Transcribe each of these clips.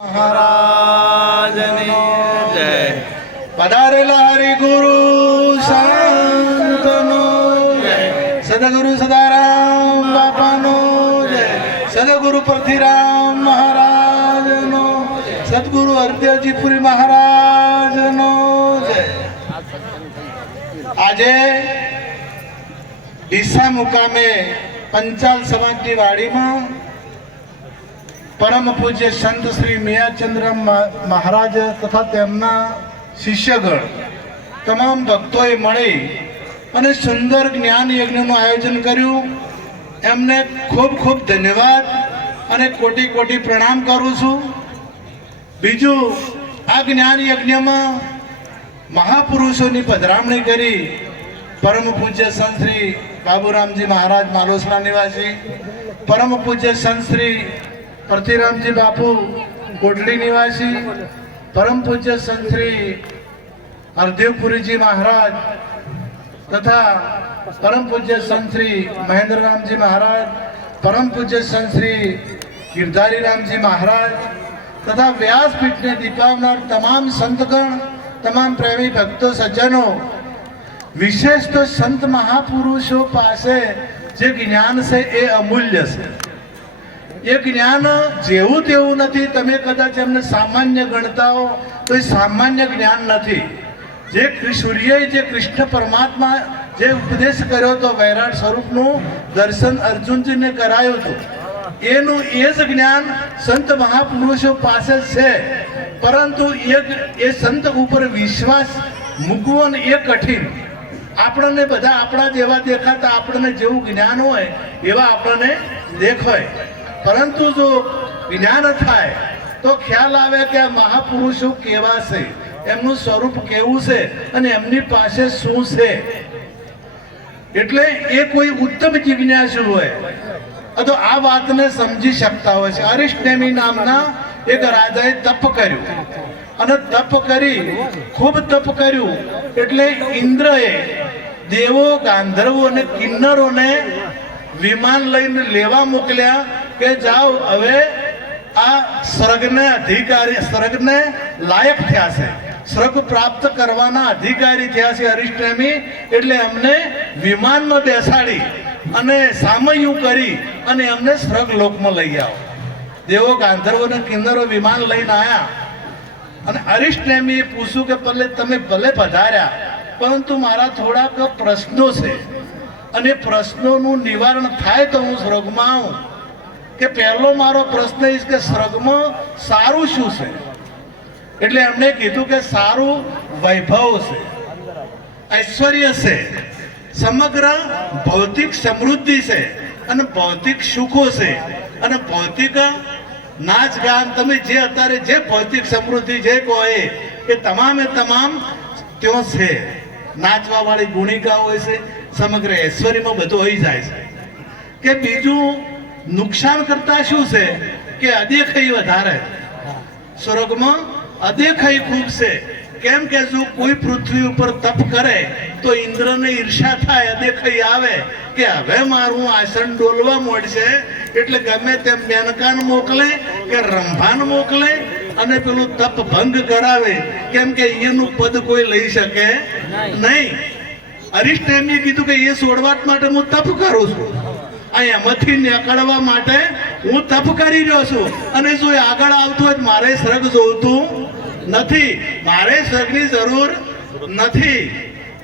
મહારાજની જય. પધારેલા હરિગુરુ સંતનો જય. સદગુરુ સદારામ બાપાનો જય. સદગુરુ પરથીરામ મહારાજનો, સદગુરુ હરદેવજીપુરી મહારાજનો જય. આજે ડીસા મુકામે પંચાલ સમાજની વાડીમાં પરમ પૂજ્ય સંત શ્રી મિયાચંદ્ર મહારાજ તથા તેમના શિષ્યગણ તમામ ભક્તોએ મળી અને સુંદર જ્ઞાન યજ્ઞનું આયોજન કર્યું. એમને ખૂબ ખૂબ ધન્યવાદ અને કોટી કોટી પ્રણામ કરું છું. બીજું, આ જ્ઞાન યજ્ઞમાં મહાપુરુષોની પધરામણી કરી પરમ પૂજ્ય સંત શ્રી બાબુરામજી મહારાજ માલોસરા નિવાસી, પરમ પૂજ્ય સંત શ્રી પરથીરામજી બાપુ કોટલી નિવાસી, પરમ પૂજ્ય સંત શ્રી હરદેવપુરીજી મહારાજ તથા પરમ પૂજ્ય સંત શ્રી મહેન્દ્રરામજી મહારાજ, પરમ પૂજ્ય સંત શ્રી ગિરધારીરામજી મહારાજ તથા વ્યાસપીઠને દીપાવનાર તમામ સંતગણ, તમામ પ્રેમી ભક્તો સજ્જનો, વિશેષ તો સંત મહાપુરુષો પાસે જે જ્ઞાન છે એ અમૂલ્ય છે. એ જ્ઞાન જેવું તેવું નથી. તમે કદાચ એમને સામાન્ય ગણતા હો તો એ સામાન્ય જ્ઞાન નથી. જે સૂર્યએ જે કૃષ્ણ પરમાત્મા જે ઉપદેશ કર્યો હતો, વૈરાટ સ્વરૂપનું દર્શન અર્જુનજીને કરાયું હતું, એનું એ જ જ્ઞાન સંત મહાપુરુષો પાસે છે. પરંતુ એ સંત ઉપર વિશ્વાસ મૂકવો ને એ કઠિન. આપણને બધા આપણા જેવા દેખાતા, આપણને જેવું જ્ઞાન હોય એવા આપણને દેખાય. પરંતુ જો જ્ઞાન થાય તો ખ્યાલ આવે કે આ મહાપુરુષો કેવા છે, એમનું સ્વરૂપ કેવું છે અને એમની પાસે શું છે. એટલે એ કોઈ ઉત્તમ જિજ્ઞાસુ હોય તો આ વાતને સમજી શકતા હોય છે. અરિષ્ટનેમી નામના એક રાજાએ તપ કર્યું અને તપ કરી, ખૂબ તપ કર્યું એટલે ઇન્દ્રએ દેવો, ગાંધર્વો અને કિન્નરોને વિમાન લઈને લેવા મોકલ્યા કે જાઓ, હવે આ સ્વર્ગને અધિકારી, સ્વર્ગને લાયક થયા છે, સ્વર્ગ પ્રાપ્ત કરવાના અધિકારી થયા છે અરિષ્ટનેમી, એટલે અમને વિમાનમાં બેસાડી અને સામયું કરી અને અમને સ્વર્ગ લોકમાં લઈ આવો. દેવો, ગાંધર્વો અને કિન્નરો વિમાન લઈને આવ્યા અને અરિષ્ટનેમીએ પૂછ્યું કે તમે ભલે પધાર્યા, પરંતુ મારા થોડાક પ્રશ્નો છે અને પ્રશ્નોનું નિવારણ થાય તો હું સ્વર્ગમાં આવું. કે પહેલો મારો પ્રશ્ન એ કે સ્વર્ગમાં સારું શું છે? એટલે એમણે કીધું કે સારું વૈભવ છે, ઐશ્વર્ય છે, સમગ્ર ભૌતિક સમૃદ્ધિ છે અને ભૌતિક સુખો છે અને ભૌતિક નાચ ગાન, તમે જે અત્યારે જે ભૌતિક સમૃદ્ધિ જે કહો એ તમામે તમામ ત્યાં છે. નાચવા વાળી ગુણિકા હોય છે, સમગ્ર ઐશ્વર્યમાં બધું હોઈ જાય છે. કે બીજું નુકસાન કરતા શું છે કે અદેખાઈ વધારે. સ્વર્ગમાં અદેખાઈ ખૂબ છે. કેમ કે જો કોઈ પૃથ્વી ઉપર તપ કરે તો ઇન્દ્રને ઈર્ષા થાય, અદેખાઈ આવે કે હવે મારું આસન ડોલવા મળશે, એટલે ગમે તેમ મેનકાન મોકલે કે રંભાન મોકલે અને પેલું તપ ભંગ કરાવે. કેમ કે એનું પદ કોઈ લઈ શકે નહીં. અરિષ્ટનેમીએ કીધું કે એ છોડવા માટે હું તપ કરું છું, એમાંથી નીકળવા માટે હું તપ કરી રહ્યો છું. અને જો આગળ આવતો હોય મારે સ્વર્ગ જોઈતું નથી, મારે સ્વર્ગની જરૂર નથી.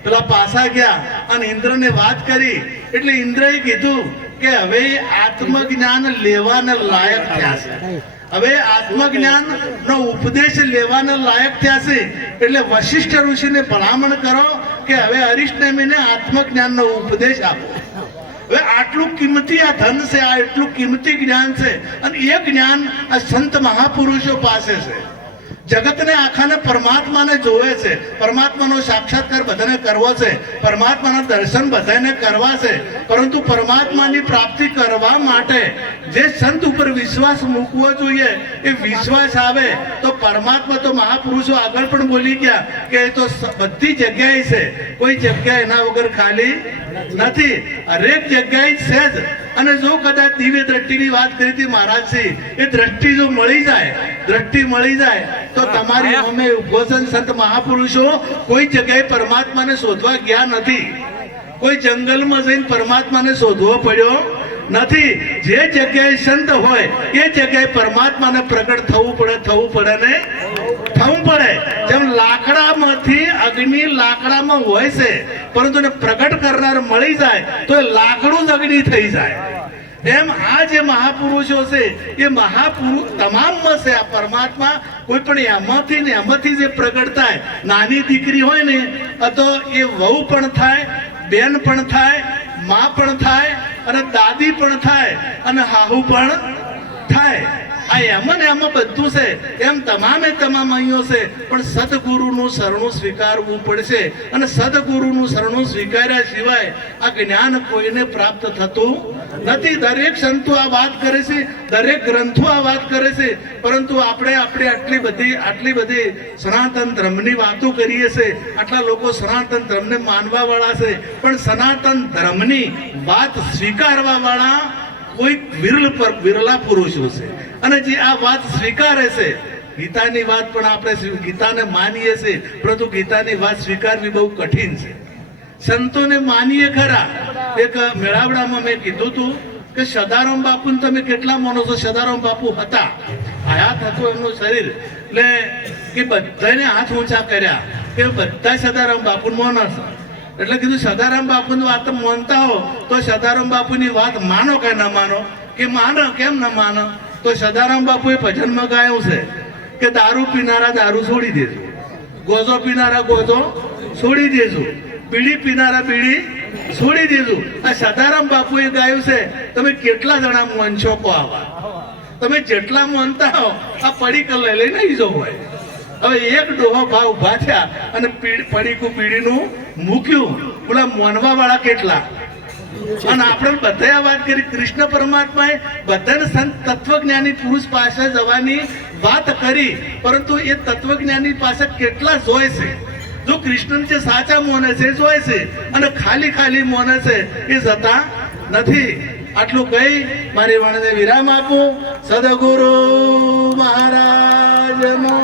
પેલા પાછા ગયા અને ઇન્દ્રને વાત કરી એટલે ઇન્દ્રએ કીધું કે હવે આત્મજ્ઞાન લેવાને લાયક થયા છે, હવે આત્મજ્ઞાન નો ઉપદેશ લેવાને લાયક થયા છે. એટલે વશિષ્ઠ ઋષિને ભલામણ કરો કે હવે અરિષ્ટનેમીને આત્મજ્ઞાન નો ઉપદેશ આપો. હવે આટલું કિંમતી આ ધન છે, આ એટલું કિંમતી જ્ઞાન છે અને એ જ્ઞાન આ સંત મહાપુરુષો પાસે છે. જગતને આખાને પરમાત્માને જોવે છે, પરમાત્માનો સાક્ષાત્કાર બધાને કરવો છે, પરમાત્માના દર્શન બધાને કરવા છે. પરંતુ પરમાત્માની પ્રાપ્તિ કરવા માટે જે સંત ઉપર વિશ્વાસ મૂકવો જોઈએ, એ વિશ્વાસ આવે તો પરમાત્મા તો મહાપુરુષો આગળ પણ બોલી ગયા કે એ તો બધી જગ્યાએ છે, કોઈ જગ્યા એના વગર ખાલી નથી, હરેક જગ્યાએ છે જ. અને જો કદાચ દિવ્ય દ્રષ્ટિની વાત કરી હતી મહારાજશ્રી, એ દ્રષ્ટિ જો મળી જાય તો તમારી અમે ઉદ્ઘોષણ સંત મહાપુરુષો કોઈ જગ્યાએ પરમાત્માને શોધવા ગયા નથી, કોઈ જંગલમાં જઈને પરમાત્માને શોધવો પડ્યો નથી. જે જગ્યાએ સંત હોય એ જગ્યાએ પરમાત્માને પ્રગટ થવું પડે ને થવું પડે. જેમ લાકડામાંથી અગ્નિ લાકડામાં હોય છે, પરંતુ એને પ્રગટ કરનાર મળી જાય તો એ લાકડું જ અગ્નિ થઈ જાય. એમ આ જે મહાપુરુષો છે એ મહાપુરુષ તમામમાં છે આ પરમાત્મા. કોઈ પણ એમાંથી જે પ્રગટ થાય, નાની દીકરી હોય ને તો એ વહુ પણ થાય, બેન પણ થાય, માં પણ થાય, અને દાદી પણ થાય, અને હાહુ પણ થાય. આ એમાં બધું છે. એમ તમામ અહીંઓ છે, પણ સદગુરુનું શરણું સ્વીકારવું પડશે. અને સદગુરુનું શરણું સ્વીકાર્યા સિવાય આ જ્ઞાન કોઈને પ્રાપ્ત થતું નથી. દરેક સંતો આ વાત કરે છે, દરેક ગ્રંથો આ વાત કરે છે, પરંતુ આપણે આટલી બધી સનાતન ધર્મની વાતો કરીએ છીએ. આટલા લોકો સનાતન ધર્મને માનવા વાળા છે, પણ સનાતન ધર્મની વાત સ્વીકારવા વાળા કોઈ વિરલા પુરુષો છે. અને જે આ વાત સ્વીકારે છે, ગીતાની વાત પણ આપણે ગીતાને માનીએ છીએ, પરંતુ ગીતાની વાત સ્વીકારવી બહુ કઠિન છે. સંતોને માનીએ ખરા. એક મેળાવડામાં મેં કીધું હતું કે સદારામ બાપુને તમે કેટલા માનો છો? સદારામ બાપુ હતા, હયાત હતું એમનું શરીર, એટલે કે બધાને હાથ ઊંચા કર્યા કે બધા સદારામ બાપુ માનો છે. એટલે કીધું સદારામ બાપુની વાત માનતા હો તો સદારામ બાપુની વાત માનો કે ના માનો? કે માનો. કેમ ના માનો? તો સદારામ બાપુએ ભજનમાં ગાયું છે કે દારૂ પીનારા દારૂ છોડી દેજો, ગોજો પીનારા ગોજો છોડી દેજો, બીડી પીનારા બીડી છોડી દેજો. આ સદારામ બાપુએ ગાયું છે. તમે કેટલા જણા માનશો કહો? આવા તમે જેટલા માનતા હો આ પડીક લઈને આવી જવું હોય. હવે એક ડોહો ભાવ ઉભા થયા અને પડીકું પીડીનું મૂક્યું. પેલા માનવા વાળા કેટલા? અને આપણે બધા વાત કરી. કૃષ્ણ પરમાત્માએ બધાને સંત તત્વજ્ઞાની પુરુષ પાસે જવાની વાત કરી, પરંતુ એ તત્વજ્ઞાની પાસે કેટલા જોય છે? જો કૃષ્ણ જે સાચા મોને છે જોય છે, અને ખાલી મોને છે એ જતા નથી. આટલું કહી મારી વાણીને વિરામ આપું. સદગુરુ મહારાજનો